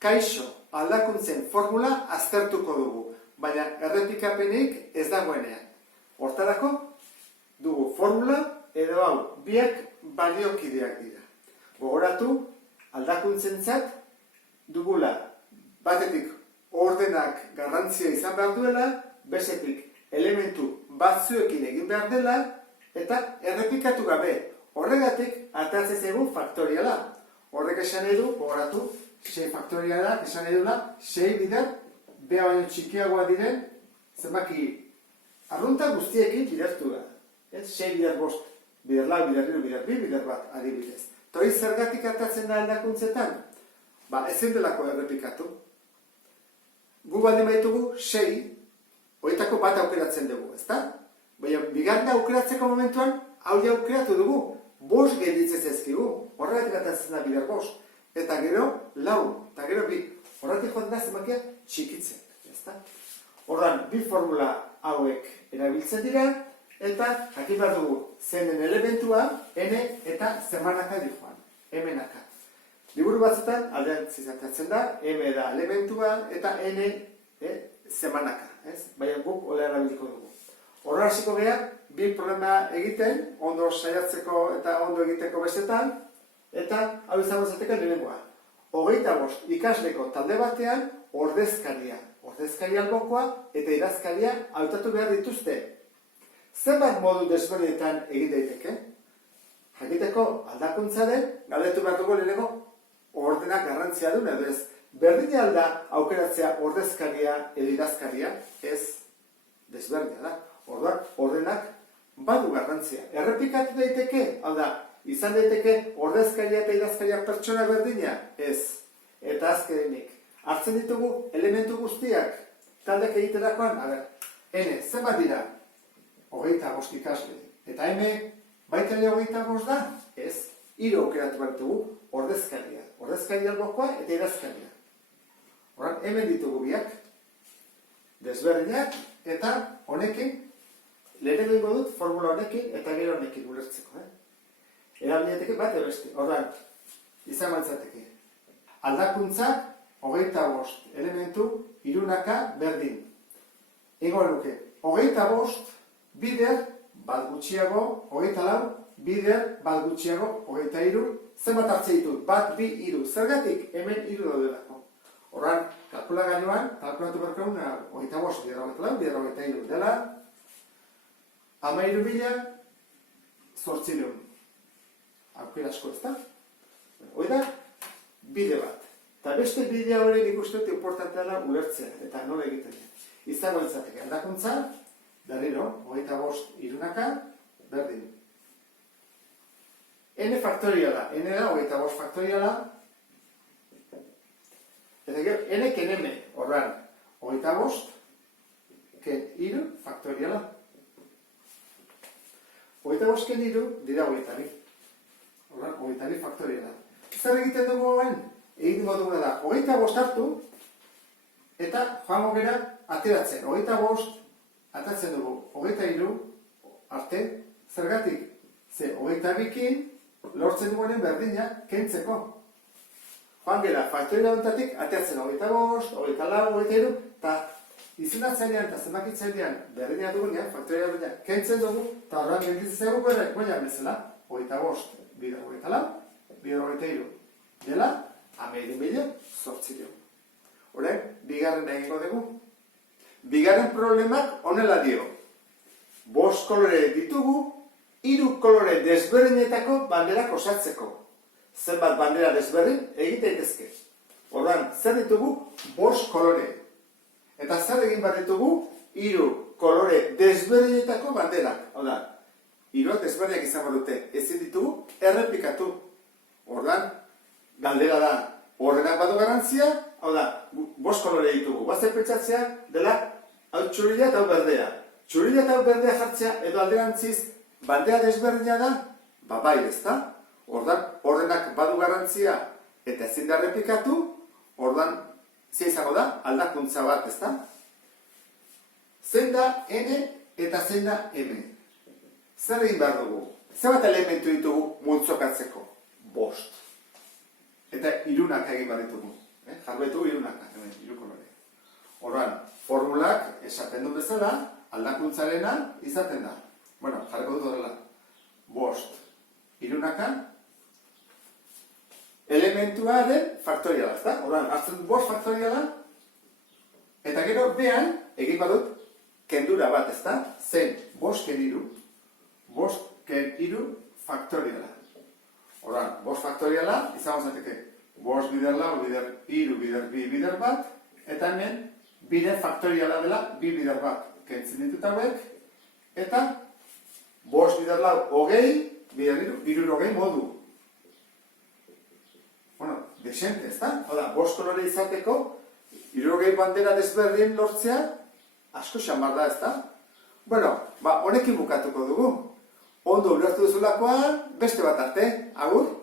Kaixo, aldakuntzen formula aztertuko dugu, baina errepikapenik ez dagoenean. Hortarako, dugu formula edo hau biak baliokideak dira. Gogoratu, aldakuntzentzat dugula batetik ordenak garrantzia izan behar duela, bestetik elementu batzuekin egin behar dela, eta errepikatu gabe. Horregatik ateratzen zaigu faktoriala. Horrek esan nahi du, gogoratu, 6 faktorialak esan nahi duela, 6 bider, bea baino txikiagoa diren, zenbaki arrunta guztiekin bidertu da. 6 bider bost, bider lau, bider hiru, bider bi, bider bat, adibidez. Toi zergatik atatzen da aldakuntzetan? Ezin delako errepikatu. Gu baldin baitugu 6, horietako bat aukeratzen dugu, ezta? Baina, bigarna aukeratzeko momentuan, hau aukeratu dugu, 5 gelditzen zezkigu, horregatik atatzen da bider bost. Eta gero, lau, eta gero bi, horretik joan da zenbakia txikitzen, ezta? Horran, bi formula hauek erabiltzen dira, eta jakin behar dugu, zenen elementua, n eta zemanaka dihoan, m-naka. Liburu batzutan, aldean zizatatzen da, m da elementua, eta n zemanaka, ez? Baina guk hola erabiliko dugu. Horra hasiko beha, bi problema egiten, ondo saiatzeko eta ondo egiteko bestetan, eta hau izango zateka lehenengoa. 25 ikasleko talde batean ordezkaria. Ordezkaria albokoa eta idazkaria hautatu behar dituzte. Zenbat modu desberdinetan egin daiteke? Jakiteko aldakuntza den, galdetu behar dugu lehenengo ordenak garrantzia duen edo ez. Berdin alda aukeratzea ordezkaria edo idazkaria, ez desberdina da. Orduan, ordenak badu garrantzia. Errepikatu daiteke, hau da, izan daiteke ordezkaria eta idazkaria pertsona berdina? Ez. Eta azkenik, hartzen ditugu elementu guztiak taldek egiterakoan, n, zenbat dira? 25 ikasle. Eta m, baita ere 25 da? Ez. 3 aukeratu behar ditugu ordezkaria. Ordezkaria albokoa eta idazkaria. Horan, hemen ditugu biak, desberdinak, eta honekin, lehenengo ingo dut formula honekin eta gero honekin ulertzeko. Erabileteke bat ebeste. Horran, izan bantzateke. Aldakuntzak, 25 elementu, irunaka berdin. Ego nuke, 25 bider bat gutxiago, 24 bider bat gutxiago, 23, zenbat hartze ditut, bat, bi, iru. Zergatik, hemen iru daudelako. Horran, kalkulagailuan, kalkulatu berkeun, 25 bider 24, bider 23 dela, 13.000 aukera asko ez da? Hoi da, bide bat. Eta beste bidea hori nik uste dut importantea da ulertzea, eta nola egiten. Izango izateke, aldakuntza, berriro, 25 irunaka, berdin. N faktoriala, N da 25 faktoriala, eta gero, N ken M, horran, 25, ken iru faktoriala. 25 ken iru, dira 22. Horran, 22 faktoriala. Zer egiten dugu hauen? Egin duguna da, 25 hartu, eta joango gera ateratzen. 25 atatzen dugu, 23 arte, zergatik? Ze 22kin lortzen dugunen berdina kentzeko. Joan gera, faktoria honetatik ateratzen 25, 24, 23, eta izenatzailean eta zenbakitzailean berdina dugunean, faktoria berdina kentzen dugu, eta horrean gelditzen zego goian bezala, 25, bidea 24, bidea 23 dela, 12.000. Horren, bigarren egingo dugu. Bigarren problemak honela dio. 5 kolore ditugu, 3 kolore desberdinetako banderak osatzeko. Zenbat bandera desberdin egite daitezke. Horren, zer ditugu? 5 kolore. Eta zer egin behar ditugu? 3 kolore desberdinetako banderak. Hau da, 3 desberdinak izango dute. Ezin ditugu errepikatu. Horren, galdera da, ordenak badu garantzia, hau da, 5 kolore ditugu. Guazen pentsatzea dela, hau txurila eta hau berdea. Txurila eta hau berdea jartzea, edo alderantziz, bandera desberdina da, bai, ezta? Ordenak badu garantzia eta ezin da errepikatu, ordan, zia izango da, aldakuntza bat, ezta? Zein da N eta zein da M. Zer egin behar dugu? Zer bat elementu ditugu multzokatzeko? 5. Eta irunak egin behar ditugu. betu irunaka, hemen, iru kolore. Orduan, formulak esaten du bezala, aldakuntzarena izaten da. Bueno, jarriko dut horrela. 5, irunaka, elementuaren faktoriala, ezta? Orduan, hartzen dut 5 faktoriala, eta gero, behan, egin badut, kendura bat, ezta? Zen, 5 ken iru, 5 ken iru faktoriala. Orduan, 5 faktoriala, izango zateke, 5 bider lau, bider iru, bider bi, bider bat, eta hemen, bider faktoriala dela, bi bider bat kentzen ditut hauek, eta 5 bider lau, hogei, bider iru, iru hogei modu. Bueno, desente, ezta? Hala, 5 kolore izateko, iru hogei bandera desberdin lortzea, asko xamar da, ezta? Bueno, honekin bukatuko dugu. Ondo ulertu duzulakoan, beste bat arte, agur!